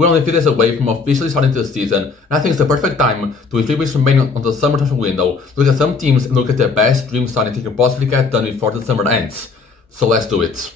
we're only a few days away from officially starting the season, and I think it's the perfect time to, with 3 weeks remaining on the summer transfer window, look at some teams and look at the best dream signing they can possibly get done before the summer ends. So let's do it.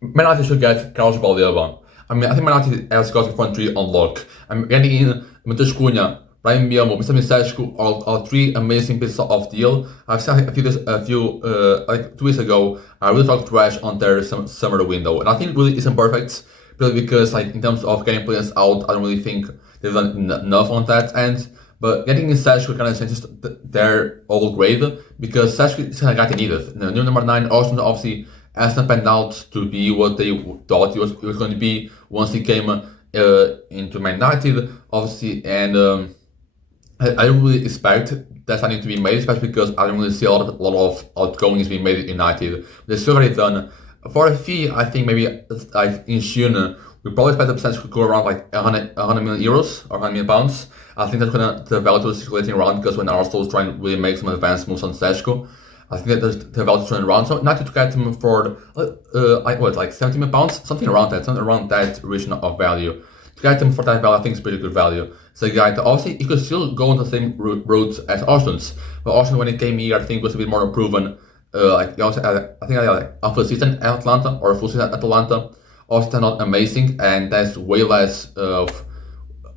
Man United should get Carlos Baleba. I think Man United has got the front three on lock. Getting in Matheus Cunha, Brahim Mbeumo, Mr. Seshko are three amazing pieces of deal. I've said a few like 2 weeks ago, I really talked trash on their summer window, and I think it really isn't perfect, really because like in terms of getting players out, I don't really think they've done enough on that end. But getting in Seshko kind of changes their old grade, because Seshko is kind of guy they needed. New number 9, Arsenal obviously hasn't panned out to be what they thought he was going to be once he came into Man United, obviously, and I don't really expect that signing to be made, especially because I don't really see a lot of outgoings being made in United. They still got it done. For a fee, I think maybe like in June, we probably expect the percentage could go around like 100 million euros or 100 million pounds. I think that's going to the value is circulating around, because when Arsenal is trying to really make some advanced moves on Seshko, I think that the value is turning around. So not to get him for like 70 million pounds, something around that region of value. To get him for that value, I think it's pretty good value. It's a guy that obviously he could still go on the same route as Arsenal's, but Arsenal when he came here, I think was a bit more proven. Like he also had, I think I had like a full season at Atlanta or a full season at Atlanta. Also not amazing, and that's way less of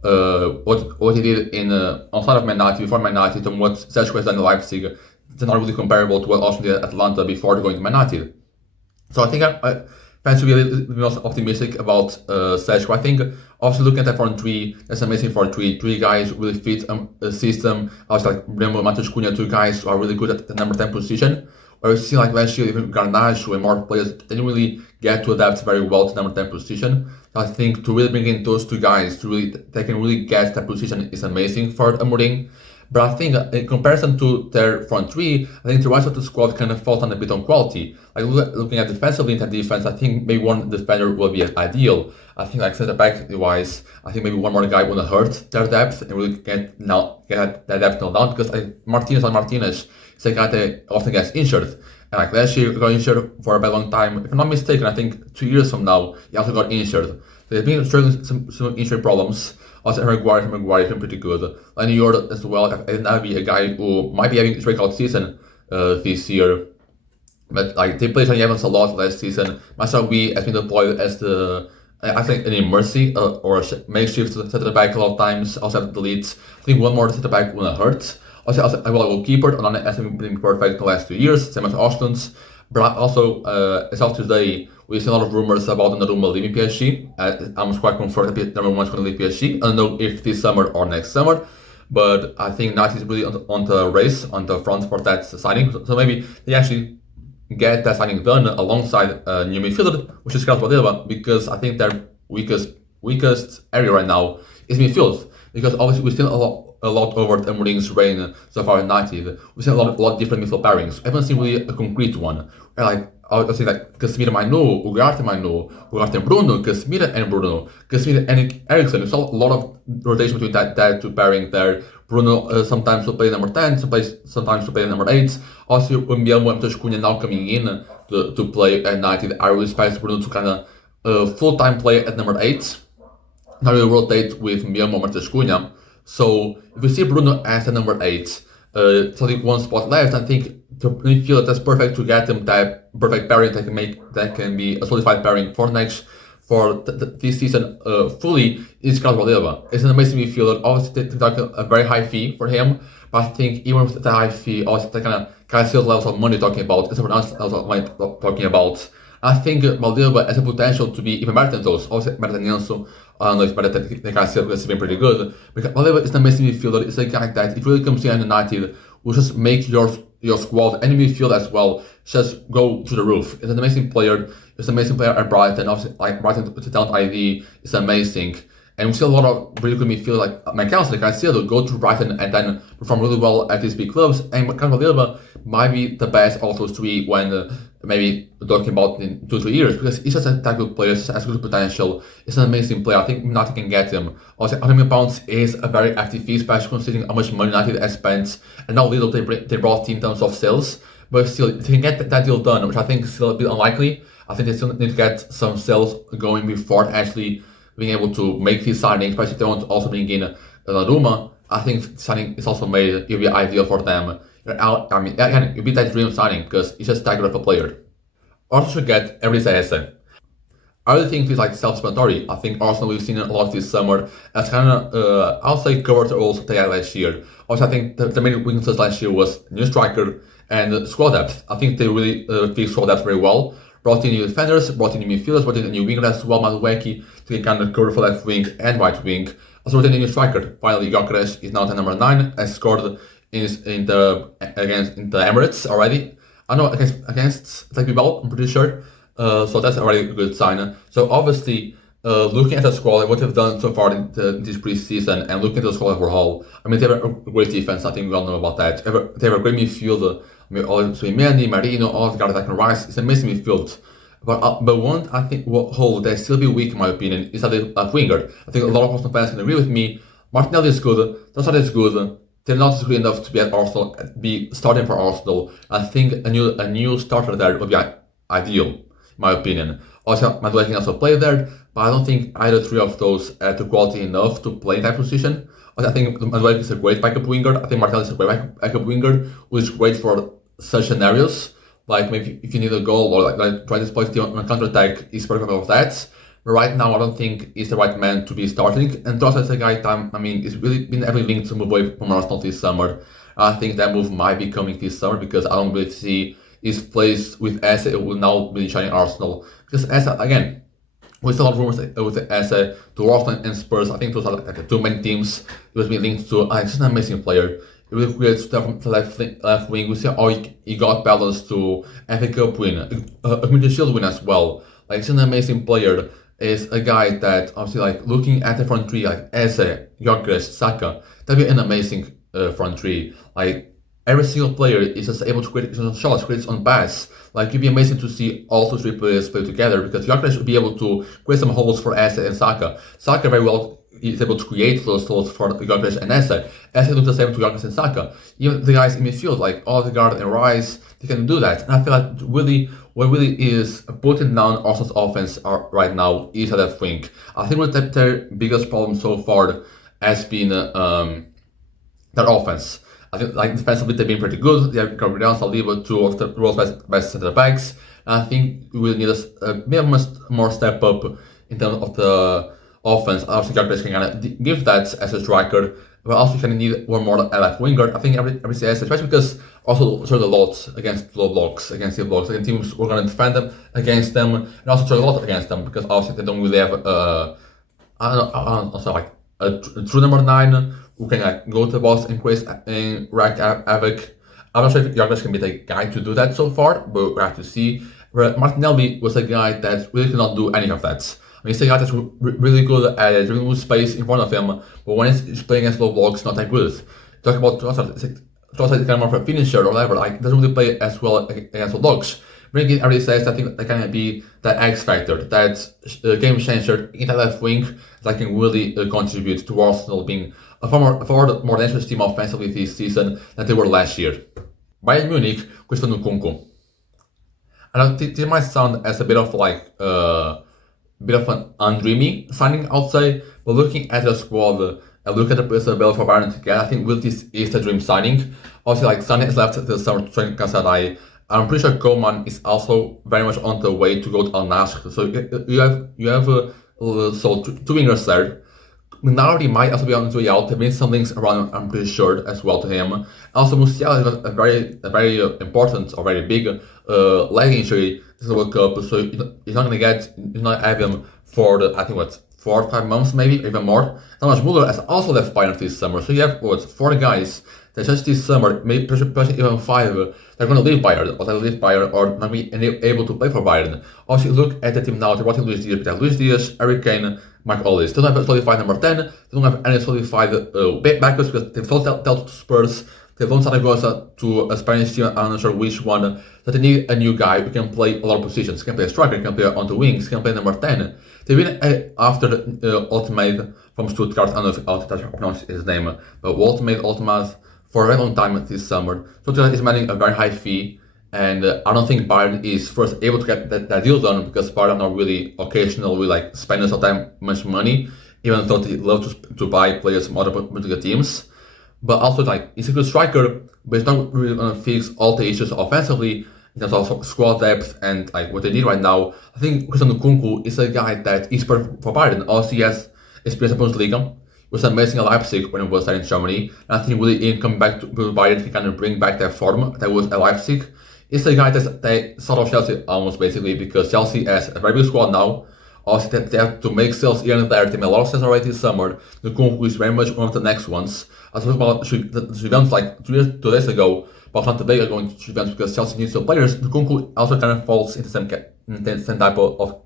what he did in outside of Man United, before Man United, than what Seshko has done in Leipzig. It's not really comparable to what Arsenal did at Atlanta before going to Man United. So I think fans should be a little bit more optimistic about Seshko. I think obviously looking at that front three, that's amazing for three guys really fit a system. Obviously like Bremo, Matheus Cunha, 2 guys who are really good at the number 10 position. Or you see like last year, even Garnacho and more players didn't really get to adapt very well to number 10 position. I think to really bring in those 2 guys, they can really get that position is amazing for Amorim. But I think in comparison to their front three, I think the rest of the squad kind of falls on a bit on quality. Like looking at defensively into defense, I think maybe one defender will be ideal. I think like center back wise, I think maybe one more guy wouldn't hurt their depth and really get that depth nailed down, because like Martinez is a guy that often gets injured. And like last year, he got injured for a very long time. If I'm not mistaken, I think 2 years from now, he also got injured. So they've been struggling some injury problems. Also, Maguire has been pretty good. Lenny Yord as well, and Navi, a guy who might be having a breakout season this year. But like they played Johnny Evans a lot last season. Masraoui has been deployed as I think an emergency or a makeshift center back a lot of times. Also have the leads. I think one more center back wouldn't hurt. Also, a goalkeeper, Onana hasn't been perfect in the last 2 years, same as Austin's. But also, as of today, we see a lot of rumors about Donnarumma leaving PSG. I'm quite confident that Donnarumma is going to leave PSG. I don't know if this summer or next summer, but I think United is really on the race, on the front for that signing. So maybe they actually get that signing done alongside a new midfielder, which is Carlos Baleba, because I think their weakest area right now is midfield. Because obviously we still a lot over Amorim's reign so far in United. We've seen a lot of different midfield pairings. I haven't seen really a concrete one. Like I would say like Casemiro Mainu, Ugarte and Bruno, Casemiro and Bruno, Casemiro and Eriksen. You saw a lot of rotation between that 2 pairing there. Bruno sometimes will play number 10, sometimes to play number 8. Also, Mbeumo and Matheus Cunha now coming in to play at United. I really expect Bruno to kind of full-time play at number 8. Now we rotate with Mbeumo and Matheus Cunha. So if we see Bruno as the number 8, only 1 spot left, I think the midfield that's perfect to get them that perfect pairing that can be a solidified pairing for this season fully is Carlos Baleba. It's an amazing midfielder. Obviously, they took a very high fee for him, but I think even with the high fee, also the kind of sales levels of money talking about, it's someone else of money talking about. I think Baleba has a potential to be even better than those. Also better than Nielsen. I don't know if better than the guy still has been pretty good. Because Baleba is an amazing midfielder. It's a guy that it really comes in United will just make your squad and midfield as well just go to the roof. It's an amazing player. It's an amazing player at Brighton. Obviously, like Brighton to talent ID is amazing. And we see a lot of really good midfield like McAllister, like I see go to Brighton and then perform really well at these big clubs. And Carlos Baleba might be the best of those 3 when maybe talking about in 2 to 3 years, because he's just a type of player, has good potential. It's an amazing player. I think nothing can get him. Also, 100 million pounds is a very hefty fee, especially considering how much money United has spent and how little they brought in terms of sales. But still, if they can get that deal done, which I think is still a bit unlikely, I think they still need to get some sales going before actually being able to make this signing, especially if they want to also bring in Donnarumma. I think signing is also made, it'll be ideal for them. I mean, again, it'll be that dream signing because he's just that good of a player. Arsenal should get Eberechi Eze. I really think it's like self-explanatory. I think Arsenal, we've seen a lot this summer as kind of, I'll say, covered the roles they had last year. Also, I think the main weaknesses last year was new striker and squad depth. I think they really fixed squad depth very well. Brought in new defenders, brought in new midfielders, brought in a new winger as well, Madueke, to kind of cover for left wing and right wing. Also brought in a new striker. Finally, Gyökeres is now the number 9, has scored in the Emirates already. I know against Bilbao, I'm pretty sure. So that's already a good sign. So obviously, looking at the squad, what they've done so far in this preseason, and looking at the squad overall, I mean, they have a great defense. I think we all know about that. They have a great midfield. I mean, Suimeni, Marino, all the guys that can rise. It's an amazing midfield. But one, I think, hole that still be weak in my opinion is that winger. I think a lot of Arsenal fans can agree with me. Martinelli is good. Trossard is good. They're not good enough to be at Arsenal, be starting for Arsenal. I think a new starter there would be ideal, in my opinion. Also, Madueke can also play there, but I don't think either three of those have the quality enough to play in that position. I think Madueke is a great backup winger. I think Martinelli is a great backup winger who is great for such scenarios. Like maybe if you need a goal or like try to exploit on counter-attack, he's perfect of that. But right now, I don't think he's the right man to be starting. And Trossard is a guy, he's really been every link to move away from Arsenal this summer. I think that move might be coming this summer because I don't really see his place with Eze. It will now be shining Arsenal. Because Eze, again, we saw a lot of rumors with Eze to Arsenal and Spurs. I think those are like the two main teams he was being linked to. He's an amazing player. It really creates stuff from the left wing. We see how he got balanced to FA Cup win, a Community Shield win as well. Like, he's an amazing player. Is a guy that obviously like looking at the front three like Eze, Gyökeres, Saka, that'd be an amazing front three. Like every single player is just able to create his own shots, create his own pass. Like it'd be amazing to see all those three players play together because Gyökeres should be able to create some holes for Eze and Saka. Saka very well is able to create those holes for Gyökeres and Eze. Eze does the same to Gyökeres and Saka. Even the guys in midfield like Odegaard and Rice, they can do that. And I feel like what really is putting down Arsenal's offense right now is at that wing. I think that their biggest problem so far has been their offense. I think like defensively they've been pretty good. They have Gabriel Saliba, two of the world's best centre backs. And I think we will need a more step up in terms of the offense. Obviously, Gyökeres can kind of give that as a striker, but also kind of need one more left winger. I think every CS, especially because also struggle a lot against low blocks, against the blocks. Again, teams were going to defend them against them, and also struggle a lot against them because obviously they don't really have a true number 9 who can like go to the box and create and rack havoc. I'm not sure if Gyökeres can be the guy to do that so far, but we have to see. Where Martinelli was a guy that really cannot do any of that. I mean, he's a guy that's really good at driving with space in front of him, but when he's playing against low blocks, not that good. Talk about Trossard is kind of more of a finisher or whatever, like doesn't really play as well against low blocks. Bringing in says I think that can be that X factor, that game changer in that left wing that can really contribute to Arsenal being a far more dangerous team offensively this season than they were last year. Bayern Munich, Christopher Nkunku. And this might sound as a bit of like bit of an undreamy signing, I'll say, but looking at the squad and look at the person available for Bayern to get, I think this is the dream signing. Obviously, like Sané has left the summer to train Galatasaray. I'm pretty sure Coman is also very much on the way to go to Al Nassr. So you have two wingers there. Minardi might also be on his way out. There have been some links around, I'm pretty sure, as well to him. Also, Musiala has got a very important or very big leg injury this World Cup, so he's not have him for I think 4 or 5 months, maybe even more. Thomas Müller has also left Bayern this summer, so you have 4 guys that just this summer, maybe potentially even 5, they're going to leave Bayern, or not be able to play for Bayern. Also, look at the team now. They're watching Luis Diaz, Harry Kane, Mark Ollis. They don't have a solidified number 10. They don't have any solidified backups because they've sold Delta to Spurs. They've loaned Zaragoza to a Spanish team. I'm not sure which one. So they need a new guy who can play a lot of positions. He can play a striker, can play on the wings, can play number 10. They've been after the Ultimate from Stuttgart. I don't know if I pronounce his name, but Ultimate for a very long time this summer. Stuttgart is demanding a very high fee, And I don't think Bayern is first able to get that deal done because Bayern are not really occasionally like spending so that much money, even though they love to buy players from other Bundesliga teams. But also like he's a good striker, but it's not really gonna fix all the issues offensively in terms of squad depth and like what they need right now. I think Christian Nkunku is a guy that is perfect for Bayern. Also, he has experience in Bundesliga. Was amazing at Leipzig when he was there in Germany. And I think really in coming back to Bayern, he kind of bring back that form that was at Leipzig. It's a guy that sort of Chelsea almost basically because Chelsea has a very good squad now. Also, they have to make sales here and there. They made a lot of sales already this summer. Nkunku is very much one of the next ones. I was talking about Juventus like 2 days ago, about Santa Vega going to Juventus because Chelsea needs some players. Nkunku also kind of falls in the same type of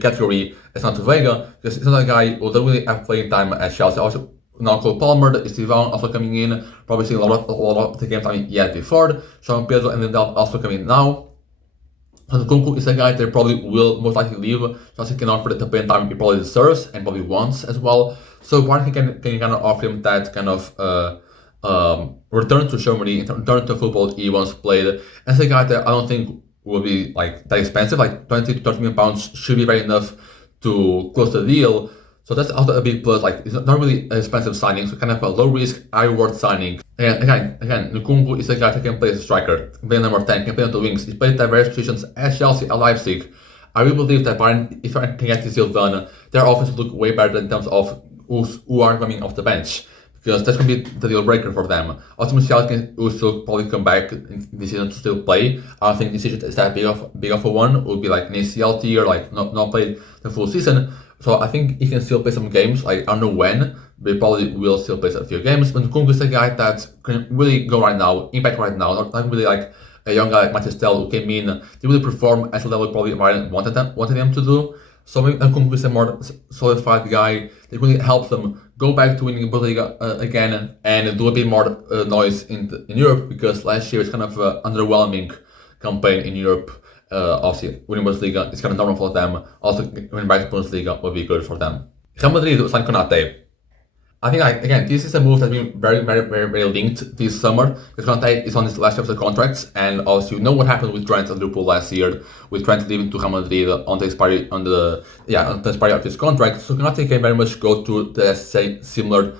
category as Santa Vega because he's not a guy who doesn't really have playing time at Chelsea. Also, now Cole Palmer, Estevan also coming in, probably seeing a lot of the game time he had before. João Pedro and Lindelof also coming in now. So Nkunku is a guy that probably will most likely leave. Chelsea can offer the playing time he probably deserves and probably wants as well. So Bayern can kind of offer him that kind of return to Germany, return to football he once played. And it's a guy that I don't think will be like that expensive, like 20 to 30 million pounds should be very enough to close the deal. So that's also a big plus. Like it's not really an expensive signing, so kind of a low risk, high reward signing. And again, Nkunku is a guy that can play as a striker, can play number 10, can play on the wings. He's played at various positions at Chelsea, at Leipzig. I really believe that Bayern, if Bayern can get this deal done, their offense will look way better in terms of who are coming off the bench. Because that's going to be the deal breaker for them. Ultimately, Musiala will still probably come back in this season to still play. I don't think this season is that big of a one. It would be like an ACL tier, like not play the full season. So I think he can still play some games. Like, I don't know when, but he probably will still play a few games. But Nkunku is a guy that can really go right now, impact right now. Not really like a young guy like Matheus Tel who came in, they really perform at the level probably Bayern wanted them to do. So maybe Nkunku is a more solidified guy that really helps them go back to winning the Bundesliga again and do a bit more noise in Europe because last year it's kind of an underwhelming campaign in Europe. Obviously, winning Bundesliga is kind of normal for them. Also, winning back to Bundesliga would be good for them. Real Madrid signed Konate. I think, again, this is a move that's been very linked this summer because Konate is on his last year of the contracts, and also you know what happened with Trent at Liverpool last year, with Trent leaving to Real Madrid on the expiry of his contract. So Konate can very much go to the similar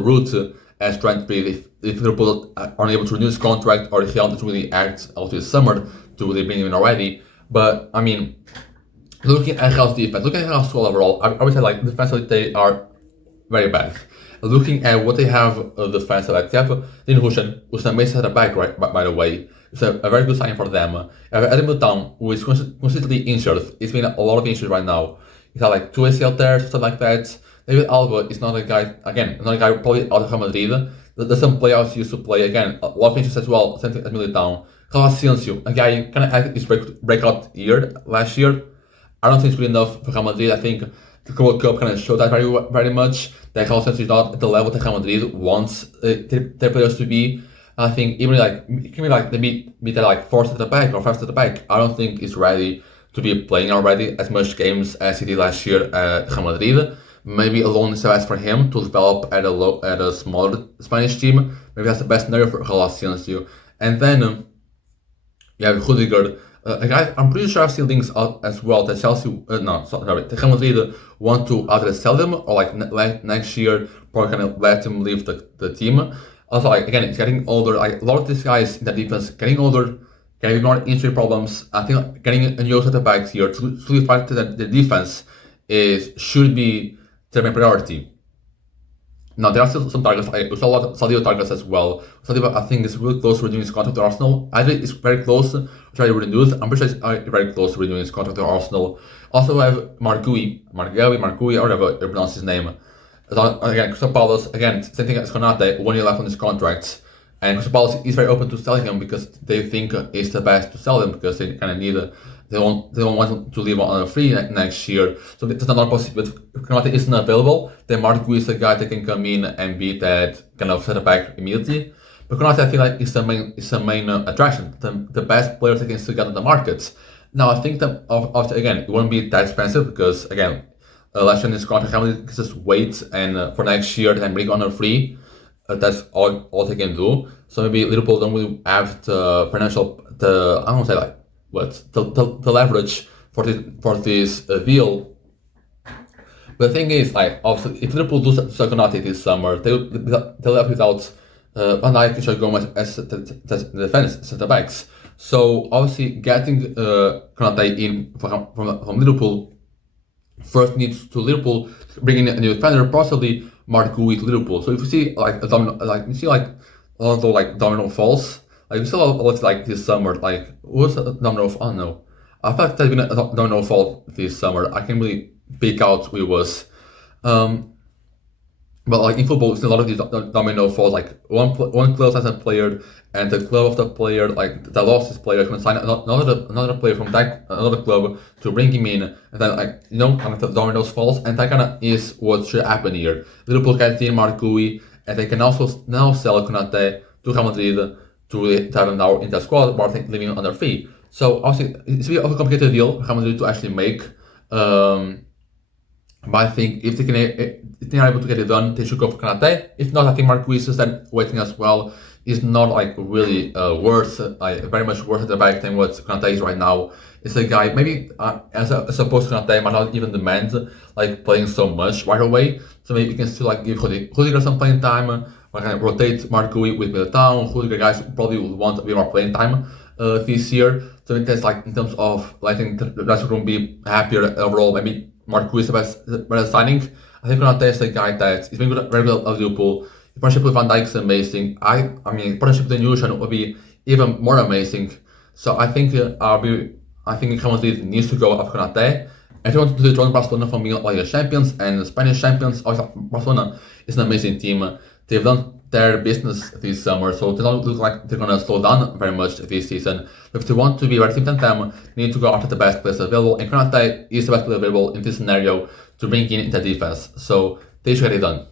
route as Trent did if Liverpool aren't able to renew his contract or if he doesn't really act out this summer to really bring him in already. But I mean, looking at Real's defense, looking at Real's overall, I would say like defensively they are very bad. Looking at what they have defensively, they have Dean Huijsen, who's an amazing center back, right? By the way, it's a very good signing for them. Adam Milton, who is consistently injured. It's been a lot of injuries right now. He's had like 2 ACL tears, something like that. David Alba is not a guy, probably out of Real Madrid. There's some players used to play, again, a lot of injuries as well, same thing as Militão. Carlos Asensio, a guy kind of had his breakout year last year. I don't think it's good enough for Real Madrid. I think the World Cup kind of showed that very much. That Carlos Asensio is not at the level that Real Madrid wants their players to be. I think even they meet that like 4th at the back or 5th at the back. I don't think he's ready to be playing already as much games as he did last year at Real Madrid. Maybe a loan is the best for him to develop at a smaller Spanish team. Maybe that's the best scenario for Carlos Asensio. And then you have Rudiger. I'm pretty sure I've seen links out as well that Real Madrid want to either sell them or like next year probably kind of let him leave the team. Also, again, it's getting older. A lot of these guys in the defense getting older, getting more injury problems. I think getting a new set of backs here to solidify the defense should be their main priority. Now, there are still some targets. We saw a lot of Sadio targets as well. Sadio, I think, is really close to renewing his contract with Arsenal. Either it's very close to try to renew it. I'm pretty sure it's very close to renewing his contract with Arsenal. Also, we have Margui, or whatever you pronounce his name. Again, Crystal Palace, again, same thing as Konate, 1 year left on his contract. And Crystal Palace is very open to selling him because they think it's the best to sell him because they kind of need they don't want him to leave on a free next year. So that's not possible. If Konate isn't available, then Margui is the guy that can come in and be that kind of set back immediately. But Konate, I feel like is the main attraction, the best players that can still get on the market. Now, I think that again, it won't be that expensive because again, last year in his contract, how many just wait and for next year then bring on a free. that's all they can do. So maybe Liverpool don't really have the financial, I don't say like what the leverage for this deal. But the thing is, like, obviously, if Liverpool do sell Konate this summer, they'll have without Van Dijk and Joe Gomez as the defense center backs. So obviously, getting Konate in from Liverpool first needs to Liverpool bring in a new defender, possibly Mark Gui to Liverpool. So if you see like a domino, a lot of like domino falls, like we saw a lot like this summer. Like what was a domino? I don't know. I thought there's been a domino fall this summer. I can't really pick out who it was. But like in football, it's a lot of these domino falls. Like one club has a player, and the club of the player, like that lost this player, can sign another player from that another club to bring him in, and then like kind of the dominoes falls, and that kind of is what should happen here. Liverpool can in Mark Gui, and they can also now sell Konate to Real Madrid to have him now in the squad, but living on their fee. So obviously it's a bit of a complicated deal for Real Madrid to actually make. But I think if they are able to get it done, they should go for Konate. If not, I think Mark Gui is then waiting as well. Is not like really very much worse at the back than what Konate is right now. It's a guy maybe as opposed to Konate might not even demand like playing so much right away. So maybe you can still like give Rudiger some playing time, or kind of rotate Mark Gui with Militao. Rudiger guys probably would want a bit more playing time this year. So I think that's like in terms of letting the dressing room be happier overall. Maybe Mark Gui is the best signing. I think Konate is the guy that is being very good at Liverpool. The partnership with Van Dijk is amazing. I mean, partnership with the Newton would be even more amazing. So I think Real Madrid needs to go after Konate. If you want to join Barcelona from being like the champions and the Spanish champions, Barcelona is an amazing team. They've done their business this summer, so they don't look like they're gonna slow down very much this season. But if they want to be better team than them, they need to go after the best players available, and Konate is the best player available in this scenario to bring in the defense. So they should get it done.